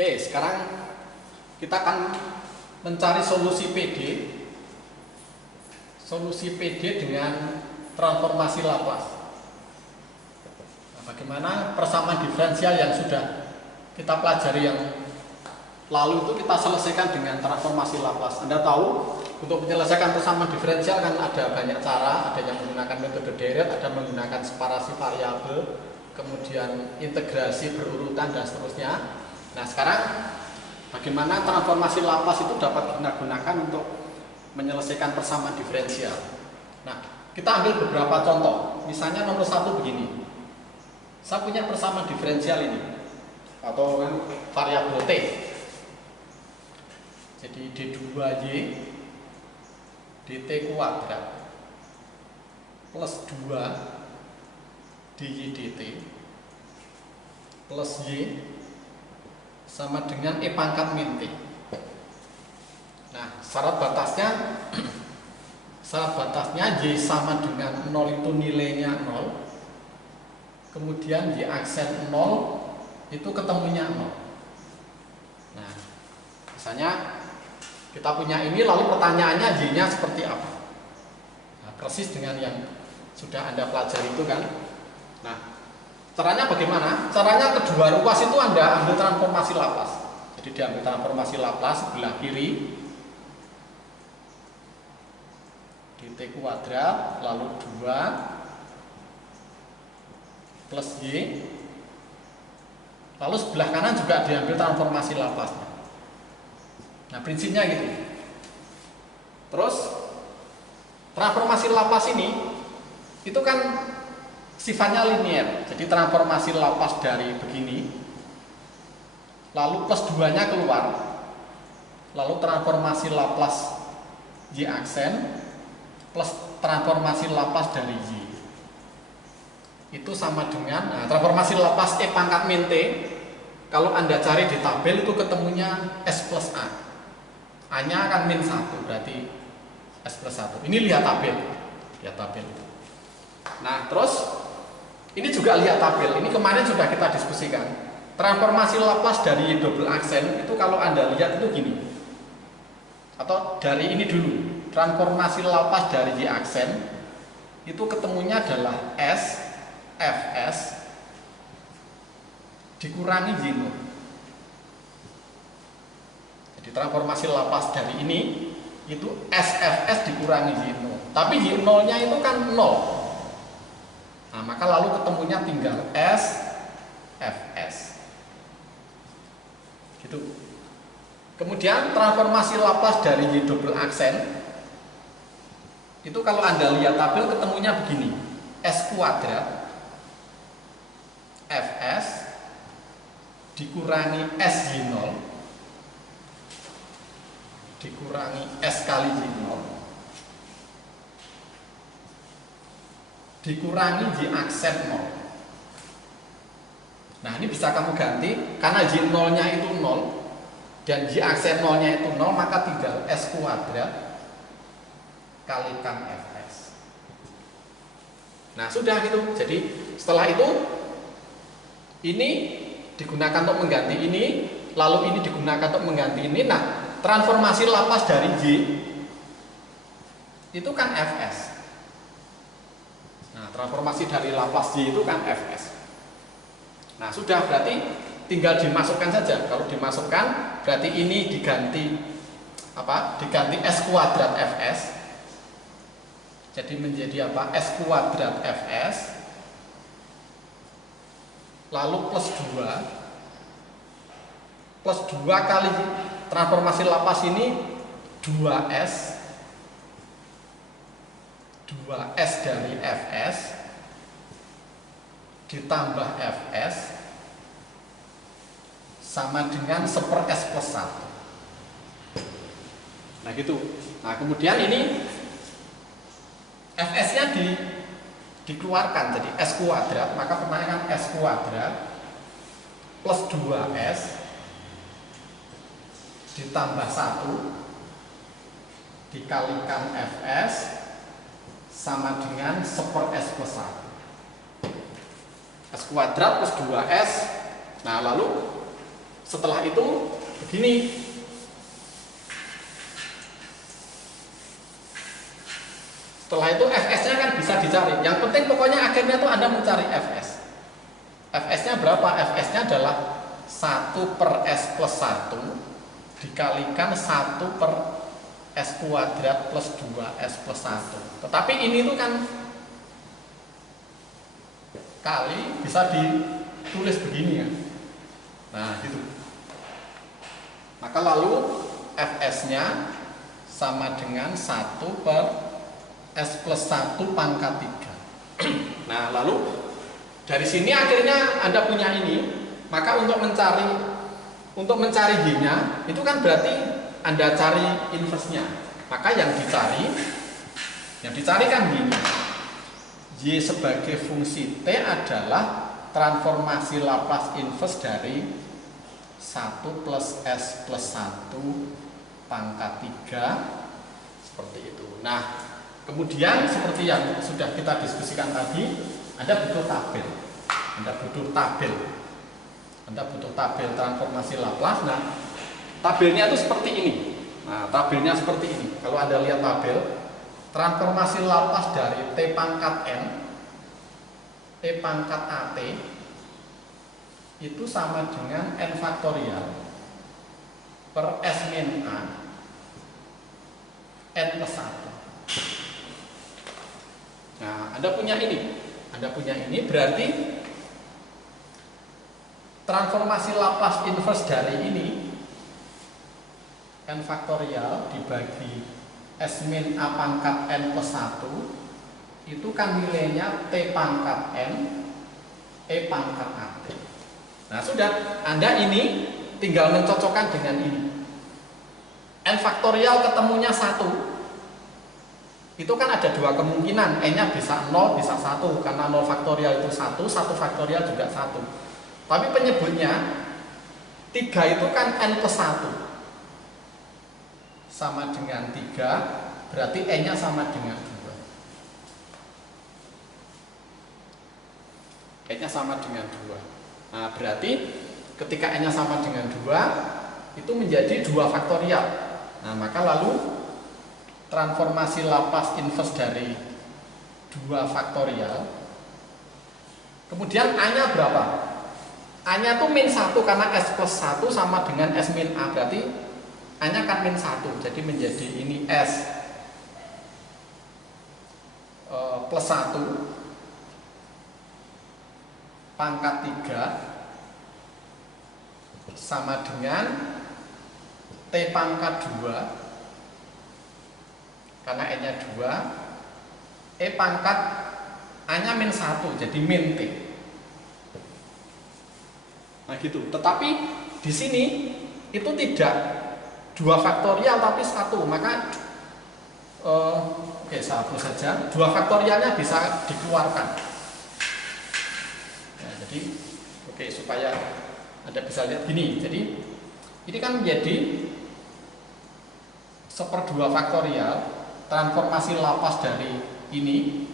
Oke, sekarang kita akan mencari solusi PD. Solusi PD dengan transformasi Laplace. Nah, bagaimana persamaan diferensial yang sudah kita pelajari yang lalu itu kita selesaikan dengan transformasi Laplace. Anda tahu, untuk menyelesaikan persamaan diferensial kan ada banyak cara, ada yang menggunakan metode Dirac, ada menggunakan separasi variabel, kemudian integrasi berurutan dan seterusnya. Nah, sekarang bagaimana transformasi Laplace itu dapat kita gunakan untuk menyelesaikan persamaan diferensial. Nah, kita ambil beberapa contoh. Misalnya nomor 1 begini. Saya punya persamaan diferensial ini atau variabel T. Jadi D2Y dt kuadrat plus 2 dy dt plus y sama dengan e pangkat min t. Nah, syarat batasnya y sama dengan 0 itu nilainya 0. Kemudian y aksen 0 itu ketemunya 0. Nah, misalnya kita punya ini, lalu pertanyaannya y-nya seperti apa? Nah, persis dengan yang sudah Anda pelajari itu kan. Nah, caranya bagaimana? Caranya kedua ruas itu Anda ambil transformasi Laplace. Jadi diambil transformasi Laplace sebelah kiri dt kuadrat lalu 2 plus y, lalu sebelah kanan juga diambil transformasi Laplace. Nah, prinsipnya gitu. Terus transformasi Laplace ini itu kan sifatnya linear. Jadi transformasi Laplace dari begini, lalu plus 2-nya keluar, lalu transformasi Laplace y aksen plus transformasi Laplace dari y itu sama dengan, nah, transformasi Laplace e pangkat min t. Kalau Anda cari di tabel itu ketemunya s plus a. A-nya akan min 1, berarti s plus 1. Ini lihat tabel. Lihat tabel. Nah, terus ini juga lihat tabel. Ini kemarin sudah kita diskusikan. Transformasi Laplace dari double aksen itu kalau Anda lihat itu gini. Atau dari ini dulu. Transformasi Laplace dari y aksen itu ketemunya adalah s fs dikurangi y0. Jadi transformasi Laplace dari ini itu SFS dikurangi Y0. Tapi Y0-nya itu kan 0. Nah, maka lalu ketemunya tinggal SFS. Gitu. Kemudian transformasi Laplace dari Y double aksen itu kalau Anda lihat tabel ketemunya begini. S kuadrat Fs dikurangi SY0 dikurangi S kali Y0 dikurangi Y aksen 0. Nah, ini bisa kamu ganti karena Y0 nya itu 0 dan Y aksen 0 nya itu 0, maka tinggal S kuadrat kalikan Fs. Nah, sudah gitu. Jadi setelah itu ini digunakan untuk mengganti ini, lalu ini digunakan untuk mengganti ini. Nah, transformasi Laplace dari Y itu kan Fs. Nah, transformasi dari Laplace Y itu kan Fs. Nah, sudah, berarti tinggal dimasukkan saja. Kalau dimasukkan berarti ini diganti apa? Diganti S kuadrat Fs. Jadi menjadi apa? S kuadrat Fs lalu plus 2 kali transformasi Laplace ini 2S dari Fs ditambah Fs sama dengan 1/s plus 1. Nah, gitu. Nah, kemudian ini Fs nya dikeluarkan jadi S kuadrat, maka pertanyaan S kuadrat plus 2S ditambah 1 dikalikan Fs sama dengan 1/s plus 1. S kuadrat plus 2S. Nah, lalu Setelah itu begini. Setelah itu Fs-nya kan bisa dicari. Yang penting pokoknya akhirnya tuh Anda mencari Fs. Fs-nya berapa? Fs-nya adalah 1 per S plus 1 dikalikan 1 per S kuadrat plus 2S plus 1. Tetapi ini tuh kan kali bisa ditulis begini ya. Nah gitu. Maka lalu Fs-nya sama dengan 1 per S plus 1 pangkat 3. Nah lalu dari sini akhirnya Anda punya ini. Maka untuk mencari Y-nya itu kan berarti Anda cari inverse-nya. Maka yang dicari kan gini. Y sebagai fungsi T adalah transformasi Laplace inverse dari 1 plus S plus 1 pangkat 3 seperti itu. Nah, kemudian seperti yang sudah kita diskusikan tadi, Anda butuh tabel. Anda butuh tabel transformasi Laplace. Nah, tabelnya itu seperti ini. Kalau Anda lihat tabel, transformasi Laplace dari T pangkat N, T pangkat AT, itu sama dengan N faktorial per S min A, N plus 1. Nah, Anda punya ini berarti transformasi Laplace inverse dari ini N faktorial dibagi S min A pangkat N plus 1 itu kan nilainya T pangkat N E pangkat AT. Nah sudah, Anda ini tinggal mencocokkan dengan ini. N faktorial ketemunya 1. Itu kan ada dua kemungkinan, N-nya bisa 0, bisa 1. Karena 0 faktorial itu 1, 1 faktorial juga 1. Tapi penyebutnya 3 itu kan N plus 1 sama dengan 3, berarti N-nya sama dengan 2. N-nya sama dengan 2. Nah, berarti ketika N-nya sama dengan 2, itu menjadi 2 faktorial. Nah, maka lalu transformasi Laplace inverse dari 2 faktorial. Kemudian A-nya berapa? A-nya tuh min 1 karena S plus 1 sama dengan S min A, berarti A-nya kan min 1, jadi menjadi ini S plus 1 pangkat 3 sama dengan T pangkat 2 karena N-nya 2, E pangkat A-nya min 1, jadi min T. Nah gitu. Tetapi di sini itu tidak 2 faktorial tapi 1, maka saya hapus saja. 2 faktorialnya bisa dikeluarkan. Nah, jadi supaya Anda bisa lihat gini. Jadi ini kan menjadi 1/2 faktorial transformasi Laplace dari ini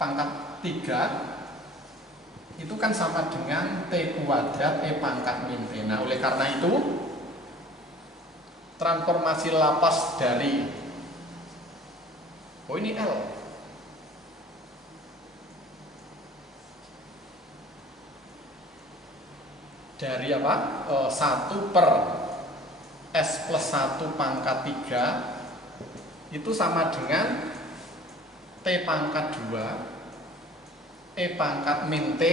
pangkat 3 itu kan sama dengan T kuadrat E pangkat min T. Nah, oleh karena itu transformasi Laplace dari ini L dari apa? 1 per S plus 1 pangkat 3 itu sama dengan T pangkat 2 E pangkat min T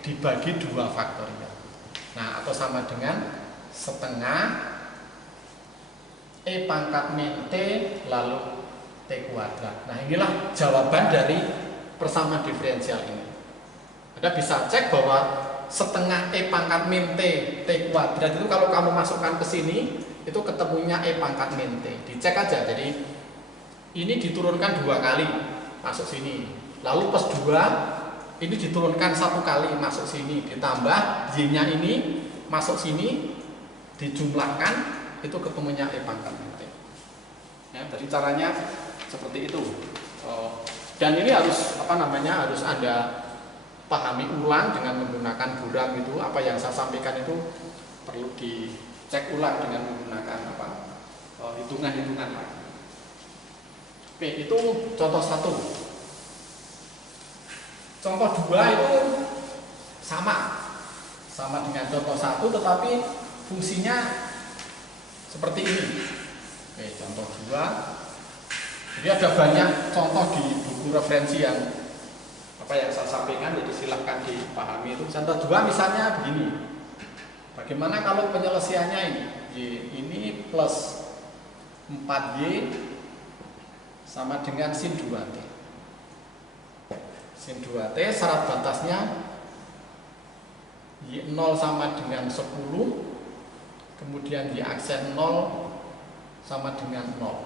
dibagi 2 faktorial. Nah, atau sama dengan setengah E pangkat min T lalu T kuadrat. Nah, inilah jawaban dari persamaan diferensial ini. Anda bisa cek bahwa setengah E pangkat min T T kuadrat itu kalau kamu masukkan ke sini itu ketemunya E pangkat min T. Dicek aja. Jadi ini diturunkan 2 kali masuk sini. Lalu plus 2 ini diturunkan 1 kali masuk sini, ditambah Y-nya ini masuk sini, dijumlahkan, itu ketemunya E pangkat min T. Ya, jadi caranya seperti itu. Dan ini harus harus Anda pahami ulang dengan menggunakan buram itu, apa yang saya sampaikan itu perlu dicek ulang dengan menggunakan hitungan-hitungan lagi. Oke, itu contoh 1. Contoh 2 itu sama dengan contoh 1, tetapi fungsinya seperti ini. Oke, contoh 2. Jadi ada banyak contoh di buku referensi yang saya sampaikan, jadi silahkan dipahami itu. Contoh 2 misalnya begini. Bagaimana kalau penyelesaiannya ini? Y ini plus 4Y sama dengan sin 2T. Sin 2T syarat batasnya Y0 sama dengan 10, kemudian Y aksen 0 sama dengan 0.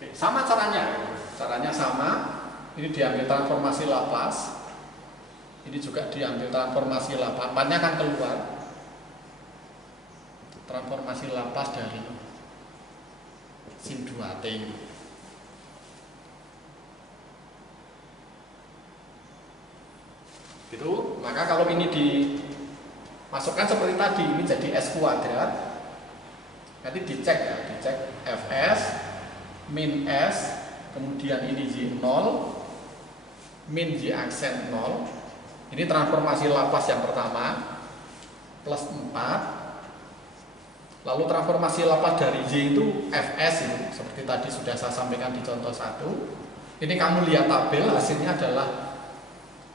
Oke, sama caranya sama. Ini diambil transformasi Laplace, ini juga diambil transformasi Laplace, empatnya akan keluar transformasi Laplace dari sin 2T ini. Gitu. Maka kalau ini dimasukkan seperti tadi, ini jadi S kuadrat. Nanti dicek Fs min S, kemudian ini Y0 min Y aksen 0. Ini transformasi Laplace yang pertama, plus 4. Lalu transformasi Laplace dari Y itu Fs ini, seperti tadi sudah saya sampaikan di contoh 1. Ini kamu lihat tabel, hasilnya adalah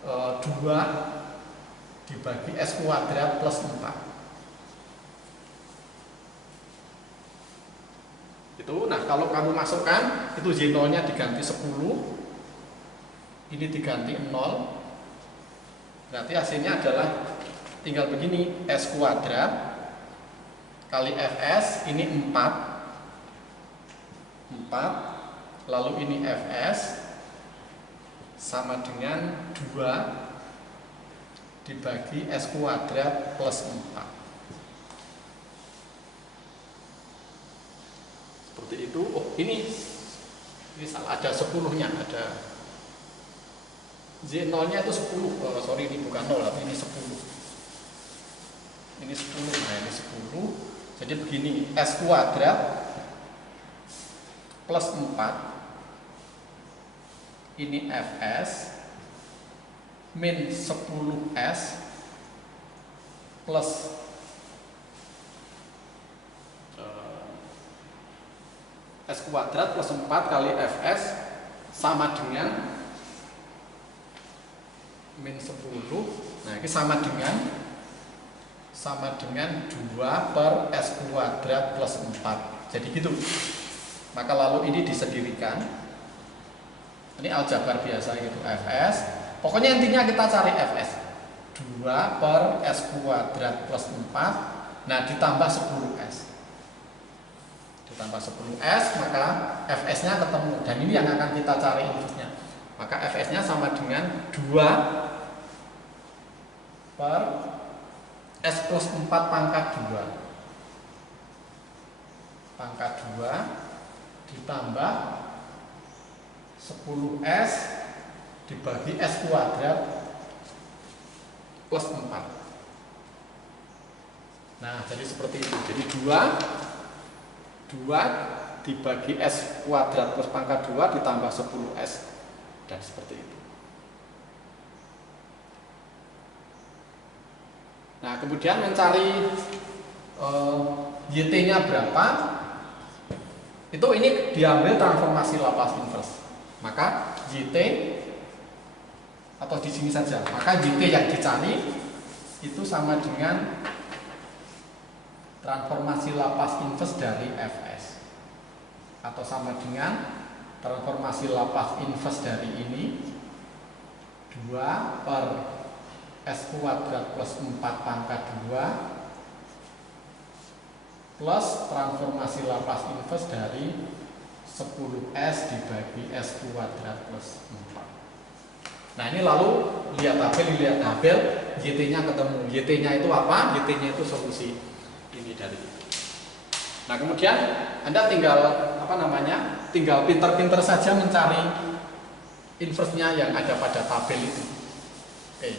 2 dibagi S kuadrat plus 4. Itu, nah kalau kamu masukkan, itu Y0 nya diganti 10, ini diganti 0, berarti hasilnya adalah tinggal begini, S kuadrat kali Fs, ini 4, lalu ini Fs sama dengan 2 dibagi S kuadrat plus 4. Seperti itu. Oh, ini salah, ada 10-nya, ada Z0 nya itu 10. Sorry, ini bukan 0, tapi ini 10. Ini 10, nah ini 10. Jadi begini, S kuadrat plus 4, ini Fs min 10S plus S kuadrat plus 4 kali Fs sama dengan min 10. Nah, ini sama dengan 2 per S kuadrat plus 4. Jadi gitu. Maka lalu ini disendirikan. Ini aljabar biasa gitu, Fs. Pokoknya intinya kita cari Fs. 2 per S kuadrat plus 4. Nah, ditambah 10S. Ditambah 10S, maka Fs-nya ketemu. Dan ini yang akan kita cari inputnya. Maka Fs-nya sama dengan 2 per S plus 4 pangkat 2. Pangkat 2 ditambah 10S dibagi S kuadrat plus 4. Nah, jadi seperti itu. Jadi 2 dibagi S kuadrat plus pangkat 2 ditambah 10S. Dan seperti itu. Nah, kemudian mencari YT-nya berapa, itu ini diambil transformasi Laplace inverse. Maka YT, atau di sini saja, maka YT yang dicari itu sama dengan transformasi Laplace inverse dari Fs, atau sama dengan transformasi Laplace inverse dari ini 2 per S kuadrat plus 4 pangkat 2 plus transformasi Laplace inverse dari 10S dibagi S kuadrat plus 4. Nah, ini lalu lihat tabel, YT-nya ketemu. YT-nya itu apa? YT-nya itu solusi ini dari itu. Nah, kemudian Anda tinggal tinggal pinter-pinter saja mencari inverse-nya yang ada pada tabel itu. Oke,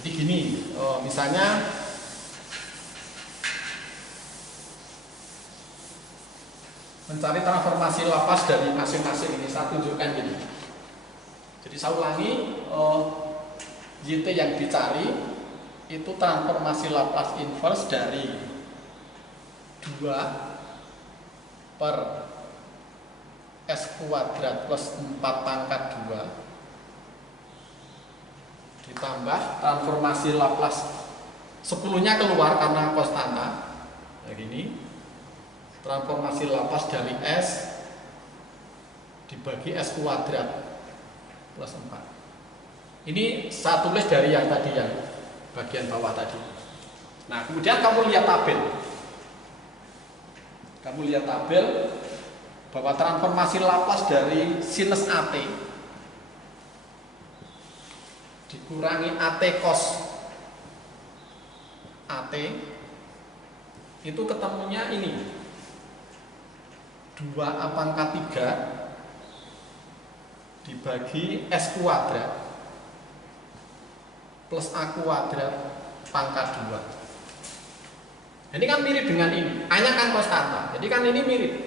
jadi gini, misalnya mencari transformasi lapas dari masing-masing ini, saya tunjukkan gini. Jadi saya ulangi, YT yang dicari itu transformasi Laplace inverse dari 2 per S kuadrat plus 4 pangkat 2 ditambah transformasi Laplace 10-nya keluar karena konstanta. Kayak gini. Transformasi Laplace dari S dibagi S kuadrat plus 4. Ini saya tulis dari yang tadi, yang bagian bawah tadi. Nah, kemudian kamu lihat tabel. Kamu lihat tabel bahwa transformasi Laplace dari sinus AT dikurangi AT cos AT itu ketemunya ini 2A pangkat 3 dibagi S kuadrat plus A kuadrat pangkat 2. Ini kan mirip dengan ini, A-nya kan konstanta, jadi kan ini mirip.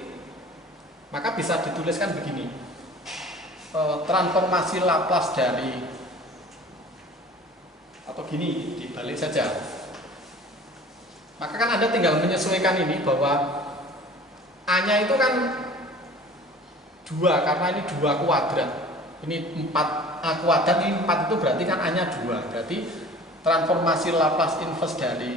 Maka bisa dituliskan begini, transformasi Laplace dari, atau gini, dibalik saja. Maka kan Anda tinggal menyesuaikan ini bahwa A-nya itu kan 2, karena ini 2 kuadrat. Ini 4 A kuadrat, ini 4 itu berarti kan A-nya 2. Berarti transformasi Laplace inverse dari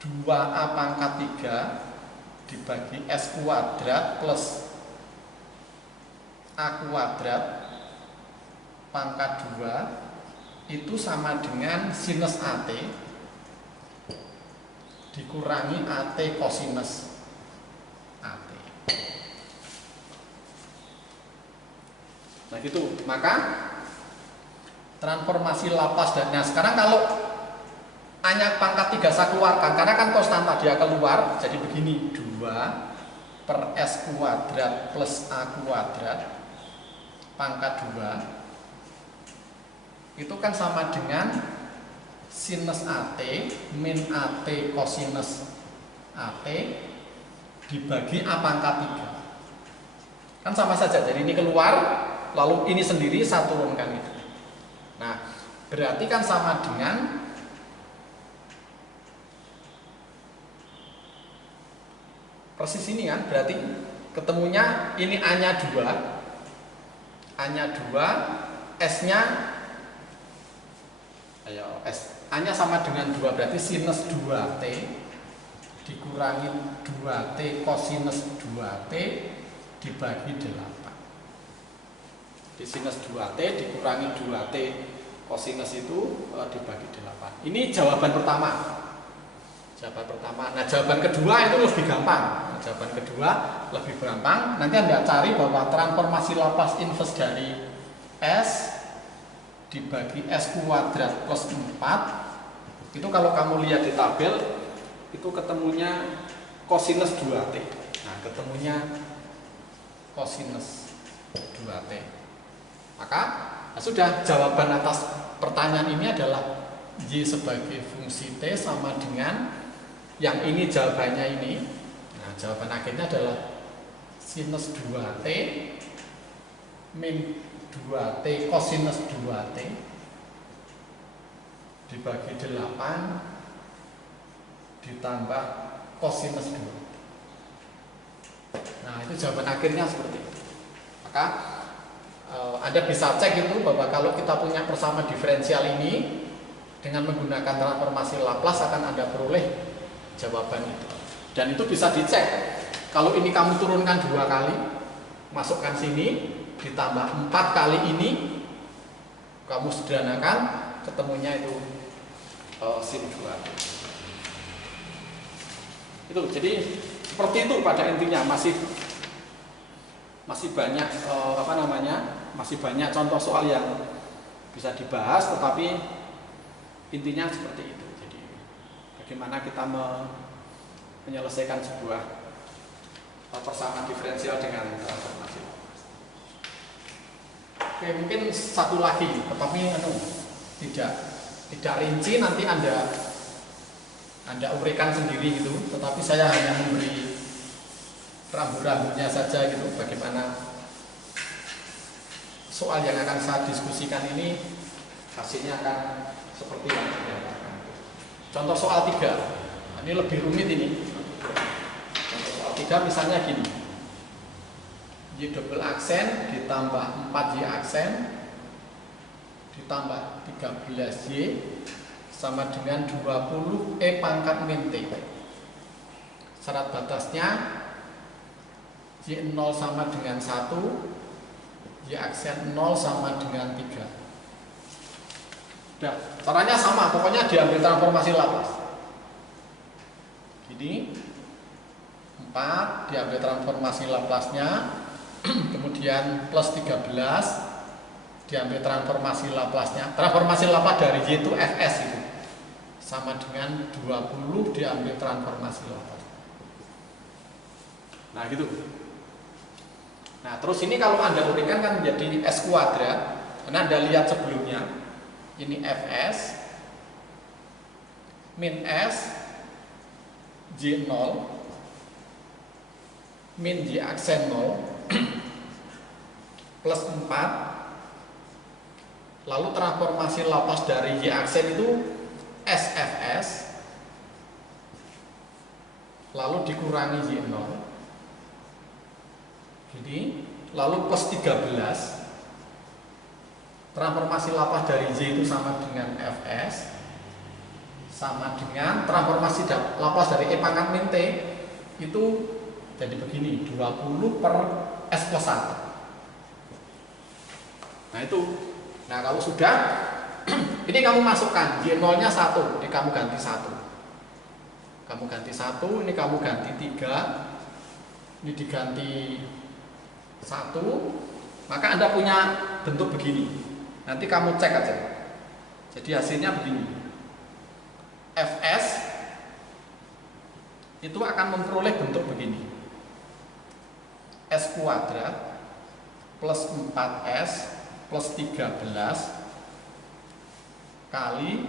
2A pangkat 3 dibagi S kuadrat plus A kuadrat pangkat 2 itu sama dengan sinus AT dikurangi AT kosinus AT. Nah gitu, maka transformasi Laplace dan, nah sekarang kalau A-nya pangkat 3 saya keluarkan, karena kan konstanta dia keluar, jadi begini, 2 per S kuadrat plus A kuadrat pangkat 2 itu kan sama dengan sinus AT min AT kosinus AT dibagi A pangkat 3. Kan sama saja, jadi ini keluar, lalu ini sendiri saya turunkan itu. Nah, berarti kan sama dengan persis ini kan, berarti ketemunya ini A-nya 2, A-nya 2, S-nya, ayo S, A-nya sama dengan 2, berarti sinus 2T dikurangi 2T kosinus 2T dibagi 8. Di sinus 2T dikurangi 2T kosinus itu dibagi 8. Ini jawaban pertama. Jawaban pertama. Nah, jawaban kedua itu lebih gampang. Jawaban kedua lebih gampang. Nanti Anda cari bahwa transformasi Laplace inverse dari S dibagi S kuadrat plus 4 itu kalau kamu lihat di tabel itu ketemunya kosinus 2T. Nah, ketemunya kosinus 2T. Maka sudah, jawaban atas pertanyaan ini adalah Y sebagai fungsi T sama dengan yang ini jawabannya ini. Nah, jawaban akhirnya adalah sinus 2T min 2T kosinus 2T dibagi 8 ditambah kosinus 2T. Nah, itu jawaban akhirnya seperti itu. Maka Anda bisa cek itu bahwa kalau kita punya persamaan diferensial ini dengan menggunakan transformasi Laplace akan Anda peroleh jawaban itu. Dan itu bisa dicek. Kalau ini kamu turunkan 2 kali, masukkan sini, ditambah 4 kali ini, kamu sederhanakan, ketemunya itu sin 2. Itu, jadi seperti itu pada intinya. Masih banyak masih banyak contoh soal yang bisa dibahas, tetapi intinya seperti itu. Jadi bagaimana kita menyelesaikan sebuah persamaan diferensial dengan transformasi. Oke, mungkin satu lagi, tetapi tidak rinci, nanti Anda uraikan sendiri gitu. Tetapi saya hanya memberi rambu-rambunya saja gitu, bagaimana soal yang akan saya diskusikan ini hasilnya akan seperti yang didapatkan. Contoh soal 3, ini lebih rumit ini. Contoh soal 3 misalnya gini, Y double aksen ditambah 4Y aksen ditambah 13Y sama dengan 20E pangkat min T. Syarat batasnya Y0 sama dengan 1, Y aksen 0 sama dengan 3. Nah, caranya sama, pokoknya diambil transformasi Laplace. Gini, 4 diambil transformasi Laplace-nya, kemudian plus 13 diambil transformasi Laplace-nya. Transformasi Laplace dari Y itu Fs itu sama dengan 20 diambil transformasi Laplace. Nah gitu. Nah terus ini kalau Anda uraikan kan menjadi S kuadrat. Karena Anda lihat sebelumnya, ini Fs min S Y0 min Y aksen 0 plus 4, lalu transformasi Laplace dari Y aksen itu SFS, lalu dikurangi Y0, jadi lalu plus 13, transformasi Laplace dari Y itu sama dengan Fs, sama dengan transformasi Laplace dari E pangkat min T itu jadi begini, 20 per S plus 1. Nah itu, nah kalau sudah ini kamu masukkan Y0 nya 1, ini kamu ganti 1, kamu ganti 1, ini kamu ganti 3, ini diganti 1, maka Anda punya bentuk begini. Nanti kamu cek aja, jadi hasilnya begini. Fs itu akan memperoleh bentuk begini, S kuadrat plus 4S plus 13 kali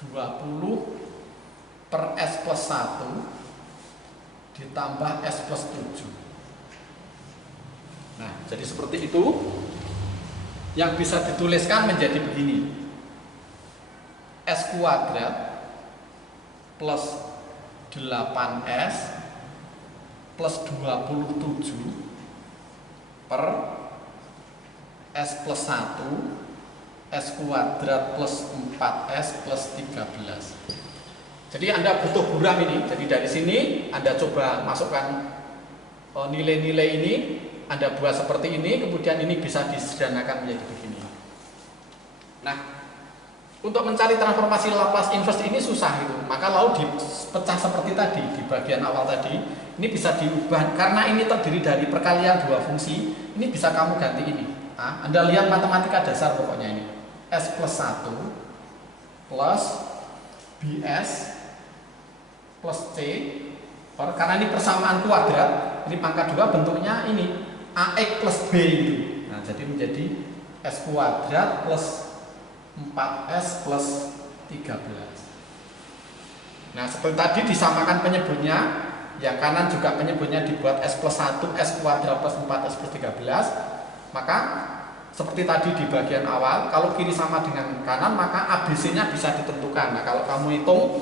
20 per S plus 1 ditambah S plus 7. Nah, jadi seperti itu. Yang bisa dituliskan menjadi begini, S kuadrat plus 8S plus 27 per S plus 1 S kuadrat plus 4S plus 13. Jadi Anda butuh buram ini. Jadi dari sini Anda coba masukkan nilai-nilai ini, Anda buat seperti ini, kemudian ini bisa disederhanakan menjadi begini. Nah, untuk mencari transformasi Laplace inverse ini susah itu. Maka lalu dipecah seperti tadi di bagian awal tadi. Ini bisa diubah karena ini terdiri dari perkalian dua fungsi. Ini bisa kamu ganti ini. Nah, Anda lihat matematika dasar pokoknya ini. S plus 1 plus BS plus C karena ini persamaan kuadrat, ini pangkat 2 bentuknya ini AX plus B gitu. Nah, jadi menjadi S kuadrat plus 4S plus 13. Nah, seperti tadi disamakan penyebutnya, yang kanan juga penyebutnya dibuat S plus 1, S kuadrat plus 4S plus 13. Maka seperti tadi di bagian awal, kalau kiri sama dengan kanan, maka ABC-nya bisa ditentukan. Nah, kalau kamu hitung,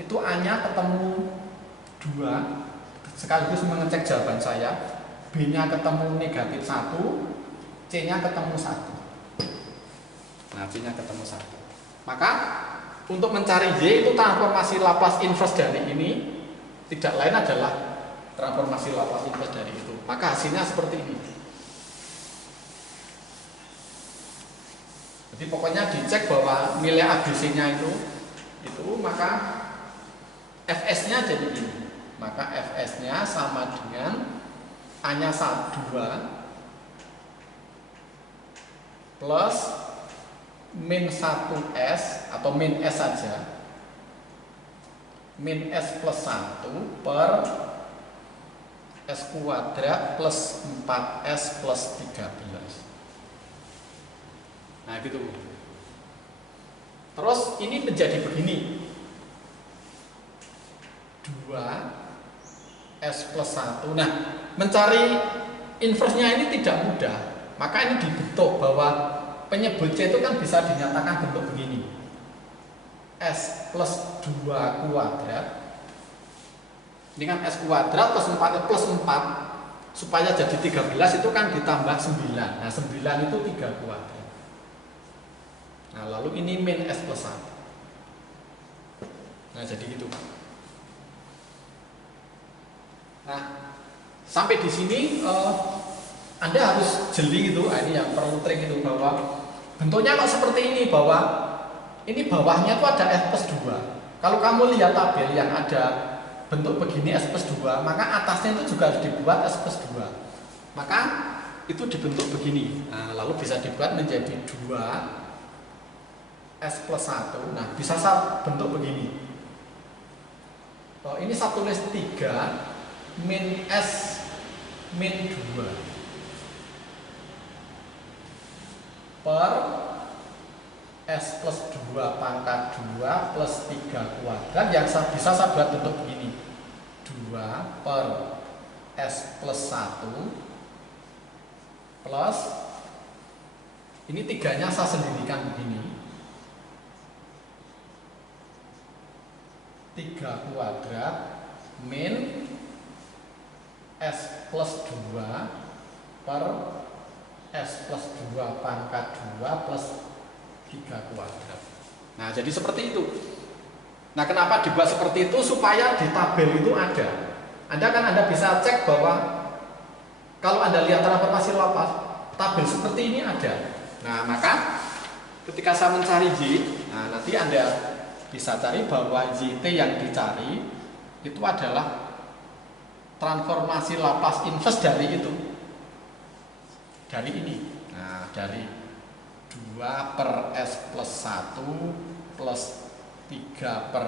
itu A-nya ketemu 2, sekaligus mengecek jawaban saya. B-nya ketemu negatif 1, C-nya ketemu 1. Nah, C-nya ketemu 1. Maka untuk mencari Y itu transformasi Laplace inverse dari ini tidak lain adalah transformasi Laplace inverse dari itu. Maka hasilnya seperti ini. Jadi pokoknya dicek bahwa nilai ABC-nya itu maka Fs-nya jadi ini. Maka Fs-nya sama dengan A-nya 2 plus min 1S atau min S saja, min S plus 1 per S kuadrat plus 4S plus 13. Nah gitu. Terus ini menjadi begini, 2S plus 1. Nah, mencari inverse-nya ini tidak mudah. Maka ini dibentuk bahwa penyebut C itu kan bisa dinyatakan bentuk begini, S plus 2 kuadrat. Ini kan S kuadrat plus 4 plus 4, supaya jadi 13 itu kan ditambah 9. Nah 9 itu 3 kuadrat. Nah lalu ini min S plus 1. Nah jadi gitu. Nah sampai di sini Anda harus jeli gitu. Ini yang perlu trik itu, bahwa bentuknya kok seperti ini, bahwa ini bawahnya tuh ada S plus 2. Kalau kamu lihat tabel yang ada bentuk begini S plus 2, maka atasnya itu juga harus dibuat S plus 2. Maka itu dibentuk begini. Nah, lalu bisa dibuat menjadi 2 S plus 1. Nah, bisa saya bentuk begini. Ini saya tulis 3 min S min 2 per S plus 2 pangkat 2 plus 3 kuadrat, yang bisa saya buat bentuk begini, 2 per S plus 1 plus, ini 3-nya saya sendirikan begini, 3 kuadrat min S plus 2 per S plus 2 pangkat 2 plus 3 kuadrat. Nah jadi seperti itu. Nah kenapa dibuat seperti itu? Supaya di tabel itu ada. Anda bisa cek bahwa kalau Anda lihat transformasi Laplace, tabel seperti ini ada. Nah maka ketika saya mencari Y, nah nanti Anda bisa cari bahwa YT yang dicari itu adalah transformasi Laplace inverse dari itu, dari ini. Nah dari 2 per S plus 1 plus 3 per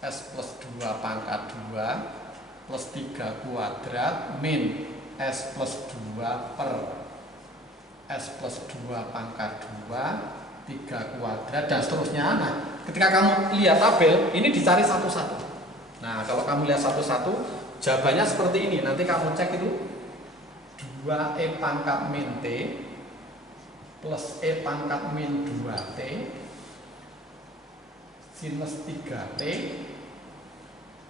S plus 2 pangkat 2 plus 3 kuadrat min S plus 2 per S plus 2 pangkat 2 3 kuadrat dan seterusnya. Nah ketika kamu lihat tabel ini dicari satu-satu. Nah kalau kamu lihat satu-satu jawabannya seperti ini. Nanti kamu cek itu 2E pangkat min T plus E pangkat min 2T sinus 3T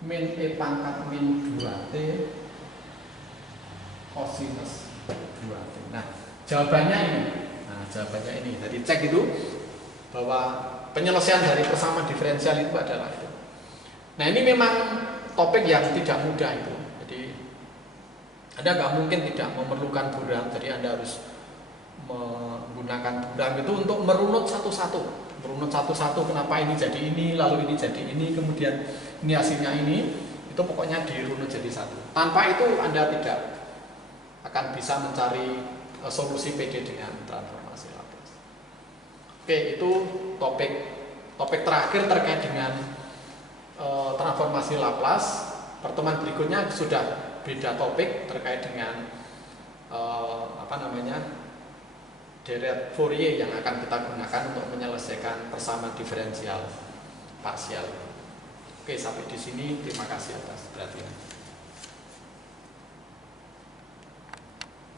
min E pangkat min 2T kosinus 2T. Nah jawabannya ini. Nah jawabannya ini. Jadi cek itu bahwa penyelesaian dari persamaan diferensial itu adalah itu. Nah ini memang topik yang tidak mudah itu. Jadi Anda nggak mungkin tidak memerlukan buram. Jadi Anda harus menggunakan buram itu untuk merunut satu-satu. Merunut satu-satu kenapa ini jadi ini, lalu ini jadi ini, kemudian ini hasilnya ini. Itu pokoknya dirunut jadi satu. Tanpa itu Anda tidak akan bisa mencari solusi PD dengan transformasi Laplace. Oke, itu topik terakhir terkait dengan transformasi Laplace. Pertemuan berikutnya sudah beda topik terkait dengan deret Fourier yang akan kita gunakan untuk menyelesaikan persamaan diferensial parsial. Oke, sampai di sini. Terima kasih atas perhatian.